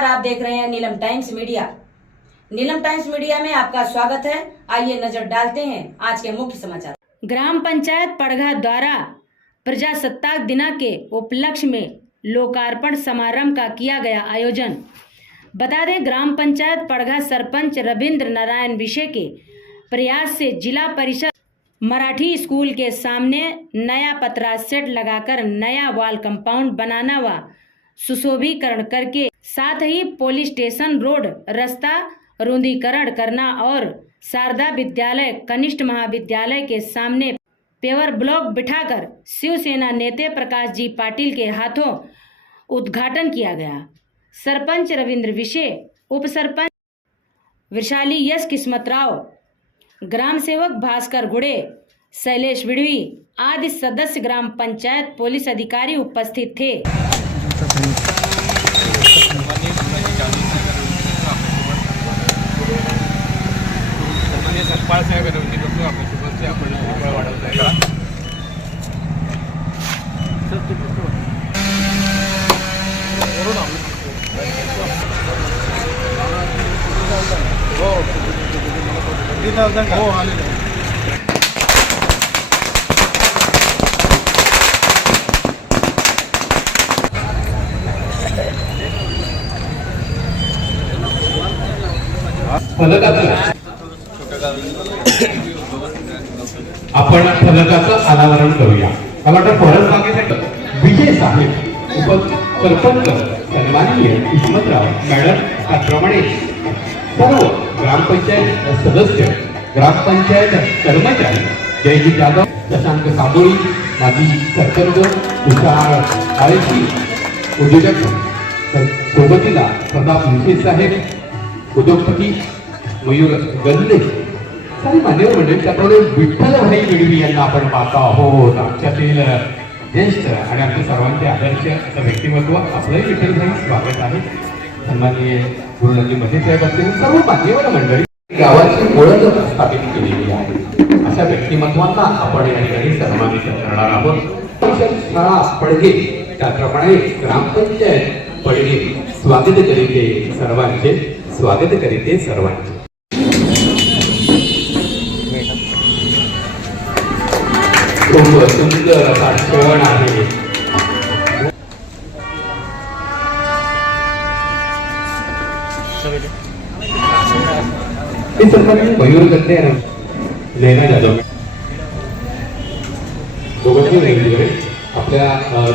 नमस्कार, आप देख रहे हैं Neelam times media. Neelam times media में आपका स्वागत है। आइए नजर डालते हैं आज के मुख्य समाचार। ग्राम पंचायत पड़घा द्वारा प्रजासत्ताक दिना के उपलक्ष्य में लोकार्पण समारोह का किया गया आयोजन। बता दें, ग्राम पंचायत पड़घा सरपंच रविंद्र नारायण विषय के प्रयास से जिला परिषद मराठी स्कूल के सामने नया पतरा सेट लगाकर नया वॉल कंपाउंड बनाना व सुशोभीकरण करके साथ ही पुलिस स्टेशन रोड रास्ता रुंदीकरण करना और शारदा विद्यालय कनिष्ठ महाविद्यालय के सामने पेवर ब्लॉक बिठाकर शिवसेना नेता प्रकाश जी पाटिल के हाथों उद्घाटन किया गया। सरपंच रविंद्र विषे, उप सरपंच वैशाली यश किस्मतराव, ग्राम सेवक भास्कर गुड़े, शैलेश विड़वी आदि सदस्य ग्राम पंचायत पुलिस अधिकारी उपस्थित थे। आपण फलकाचं अनावरण करूया। मला वाटतं फरक सांगायचं विजय साहेब उपसरपंच सन्माननीय किस्मतराव मॅडम त्याप्रमाणे सर्व ग्रामपंचायत सदस्य, ग्रामपंचायत कर्मचारी, जयजी जाधव, शशांक साबोळी, माजी सरपंच तुषार आळशी, उद्योजक सोबतीला प्रताप विशे साहेब, उद्योगपती मयूर गल्ले, सारी मान्यवर मंडळी, त्याप्रमाणे विठ्ठलभाई विडवी यांना आपण पाहतो आहोत। आमच्यातील ज्येष्ठ आणि आमच्या सर्वांचे आदर्श असं व्यक्तिमत्व आपलंही विठ्ठलभाई स्वागत आहे। सन्माननीय गुरुजी मध्ये साहेब असतील सर्व मान्यवर मंडळी गावाची ओळख स्थापित केलेली आहे अशा व्यक्तिमत्वांना आपण या ठिकाणी सन्मानित करणार आहोत। शाळा पडघे त्याप्रमाणे ग्रामपंचायत पडघे स्वागत करीते सर्वांचे, स्वागत करीते सर्वांचे। खूप सुंदर असा क्षण आहे। मयूर गल्ले लेना जाधव दोघांनी वेगवेगळे आपल्या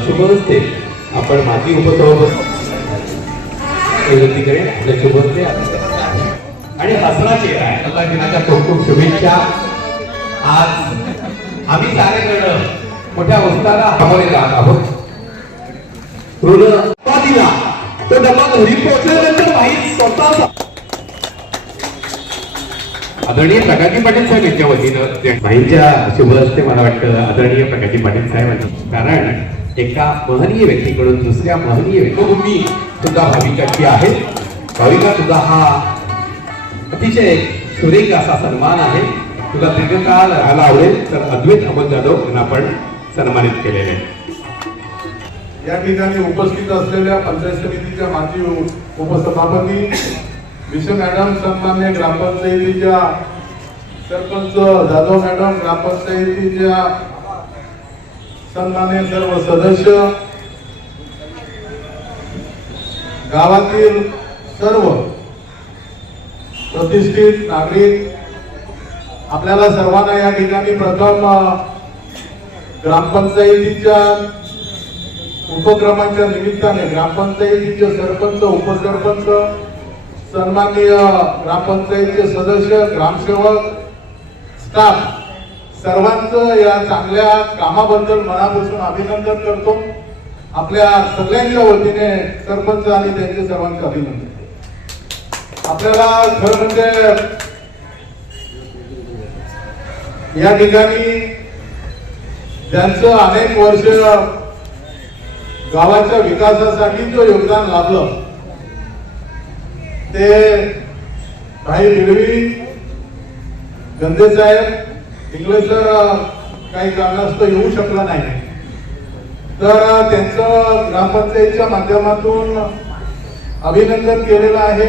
शुभ हस्ते आपण माजी उपसभापती विनंती करेन आपल्या शुभ हस्ते आणि हसरा चेहरा आहे। अल्लाह दिनाच्या खूप खूप शुभेच्छा। आज आम्ही सारेजण मोठ्या उत्साहाला सामोरे जात आहोत। दिला तो डबा घरी पोहोचल्यानंतर माहीत स्वतः आदरणीय प्रकाशजी पाटील साहेब यांच्या वतीनं माहीच्या शुभ हस्ते मला वाटतं आदरणीय प्रकाशजी पाटील साहेबांनी, कारण एका महनीय व्यक्तीकडून दुसऱ्या महनीय व्यक्तीभूमी सुद्धा भाविकाची आहे। भाविका सुद्धा हा अतिशय सुरेख असा सन्मान आहे। तुला दीर्घकाळ राहायला आवडेल तर अद्वैत अमोल जाधव यांना आपण सन्मानित केलेले आहे। या ठिकाणी उपस्थित असलेल्या पंचायत समितीच्या माजी उपसभापती विशे मॅडम, सन्मान्य ग्रामपंचायतीच्या सरपंच जाधव मॅडम, ग्रामपंचायतीच्या सन्मान्य सर्व सदस्य, गावातील सर्व प्रतिष्ठित नागरिक, आपल्याला सर्वांना या ठिकाणी प्रथम ग्रामपंचायतीच्या उपक्रमांच्या निमित्ताने ग्रामपंचायतीचे सरपंच, उपसरपंच, सन्माननीय ग्रामपंचायतीचे सदस्य, ग्रामसेवक, स्टाफ सर्वांचं या चांगल्या कामाबद्दल मनापासून अभिनंदन करतो। आपल्या सगळ्यांच्या वतीने सरपंच आणि त्यांचे सर्वांचे अभिनंदन। आपल्याला खरं म्हणजे या ठिकाणी त्यांचं अनेक वर्ष गावाच्या विकासासाठी जो योगदान लाभलं ते भाई विडवी गंदे साहेब इंग्लिशर काही कारणास्तव येऊ शकला नाही, तर त्यांचं ग्रामपंचायतीच्या माध्यमातून अभिनंदन केलेलं आहे.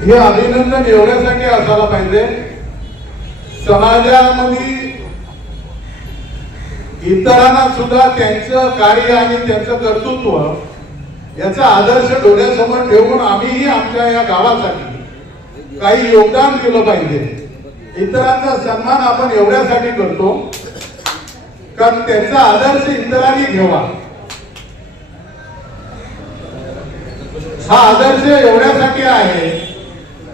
हे अभिनंदन एवढ्यासाठी असायला पाहिजे, समाजामध्ये इतरांना सुद्धा त्यांचं कार्य आणि त्यांचं कर्तृत्व याचा आदर्श डोळ्यासमोर ठेवून आम्हीही आमच्या या गावासाठी काही योगदान दिलं पाहिजे. इतरांचा सन्मान आपण एवढ्यासाठी करतो कारण त्यांचा आदर्श इतरांनी घ्यावा. हा आदर्श एवढ्यासाठी आहे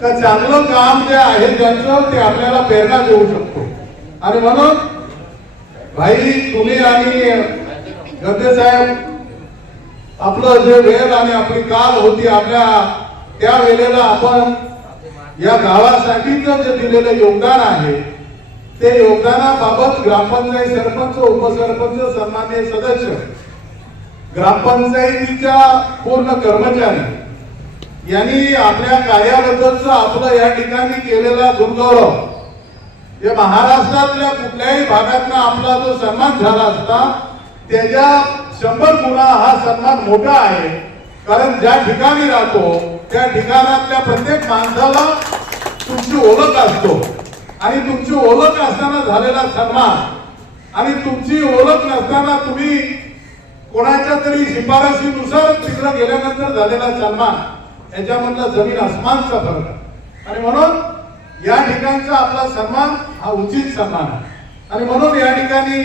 का चांगलं काम जे आहे त्यांचं ते आपल्याला प्रेरणा देऊ शकतो. आणि म्हणून भाई तुम्ही आणि गद्दे साहेब आपलं जे वेळ आणि आपली काल होती आपल्या त्या वेळेला आपण या गावासाठीचं जे दिलेलं योगदान आहे ते योगदानाबाबत ग्रामपंचायत सरपंच, उपसरपंच, सन्माननीय सदस्य, ग्रामपंचायतीच्या पूर्ण कर्मचारी यांनी आपल्या कार्याबद्दलचं आपलं या ठिकाणी केलेला दुर्गौरव या महाराष्ट्रातल्या कुठल्याही भागातनं आपला जो सन्मान झाला असता त्याच्या 100 गुणा हा सन्मान मोठा आहे. कारण ज्या ठिकाणी राहतो त्या ठिकाणातल्या प्रत्येक माणसाला तुमची ओळख असतो आणि तुमची ओळख असताना झालेला सन्मान आणि तुमची ओळख नसताना तुम्ही कोणाच्या तरी शिफारशीनुसार तिकडे गेल्यानंतर झालेला सन्मान याच्यामधला जमीन आसमानचा फरक आहे. आणि म्हणून या ठिकाणचा आपला सन्मान हा उचित सन्मान आहे. आणि म्हणून या ठिकाणी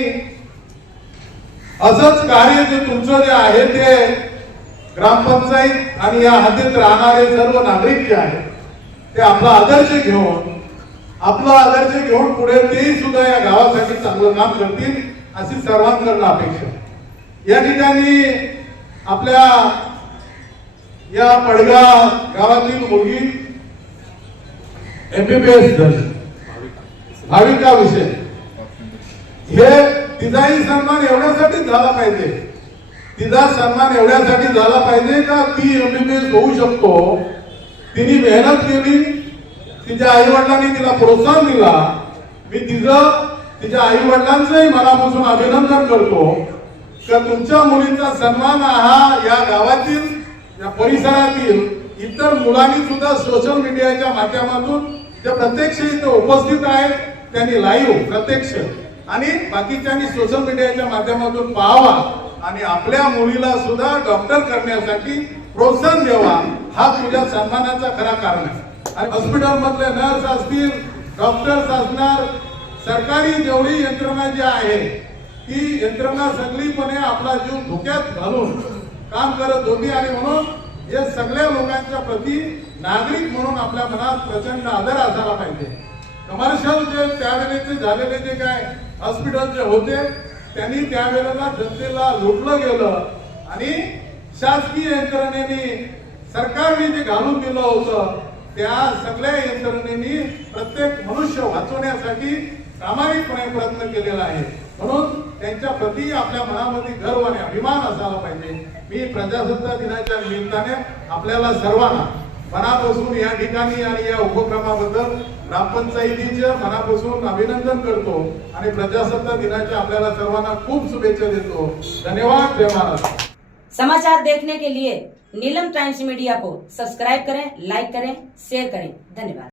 असंच कार्य जे तुमचं जे आहे ते ग्रामपंचायत आणि या हद्दीत राहणारे सर्व नागरिक जे आहेत ते आपला आदर्श घेऊन पुढे तेही सुद्धा या गावासाठी चांगलं काम करतील अशी सर्वांकडून अपेक्षा. या ठिकाणी आपल्या या पडगा गावातील मुलगी MBBS झाली, भाविका विषय, हे तिचाही सन्मान एवढ्यासाठी झाला पाहिजे, तिचा सन्मान एवढ्यासाठी झाला पाहिजे का ती MBBS होऊ शकतो. तिने मेहनत केली, तिच्या आई वडिलांनी तिला प्रोत्साहन दिला. मी तिच्या आई वडिलांचंही मनापासून अभिनंदन करतो का तुमच्या मुलीचा सन्मान हा या गावातील या परिसरातील इतर मुलांनी सुद्धा सोशल मीडियाच्या माध्यमातून जे प्रत्यक्ष इथे उपस्थित आहेत त्यांनी लाईव्ह प्रत्यक्ष आणि बाकीच्यांनी सोशल मीडियाच्या माध्यमातून पाहावा आणि आपल्या मुलीला सुद्धा डॉक्टर करण्यासाठी प्रोत्साहन द्यावा. हा तुझ्या सन्मानाचा खरा कारण आहे. आणि हॉस्पिटल मधले नर्स असतील, डॉक्टर्स असणार, सरकारी जेवढी यंत्रणा जी आहे ती यंत्रणा सगळीपणे आपला जीव धोक्यात घालून काम करत होती. आणि म्हणून या सगळ्या लोकांच्या प्रती नागरिक म्हणून आपल्या मनात प्रचंड आदर असायला पाहिजे. कमर्शियल जे त्यावेळेचे झालेले जे काय हॉस्पिटल जे होते त्यांनी त्यावेळेला जनतेला लुटलं गेलं आणि शासकीय यंत्रणेने सरकारने जे घालून दिलं होतं त्या सगळ्या यंत्रणेने प्रत्येक मनुष्य वाचवण्यासाठी प्रामाणिकपणे प्रयत्न केलेला आहे. म्हणून त्यांच्या प्रती आपल्या मनामध्ये गर्व आणि अभिमान असायला पाहिजे. मी प्रजासत्ताक दिनाच्या निमित्ताने आपल्याला सर्वांना मनापासून या ठिकाणी आणि या उपक्रमाबद्दल ग्रामपंचायतीचे मनापासून अभिनंदन करतो आणि प्रजासत्ताक दिनाच्या आपल्याला सर्वांना खूप शुभेच्छा देतो. धन्यवाद. जय महाराष्ट्र. समाचार देखने के लिए नीलम टाइम्स मीडिया को सब्सक्राइब करें, लाइक करें, शेयर करें. धन्यवाद.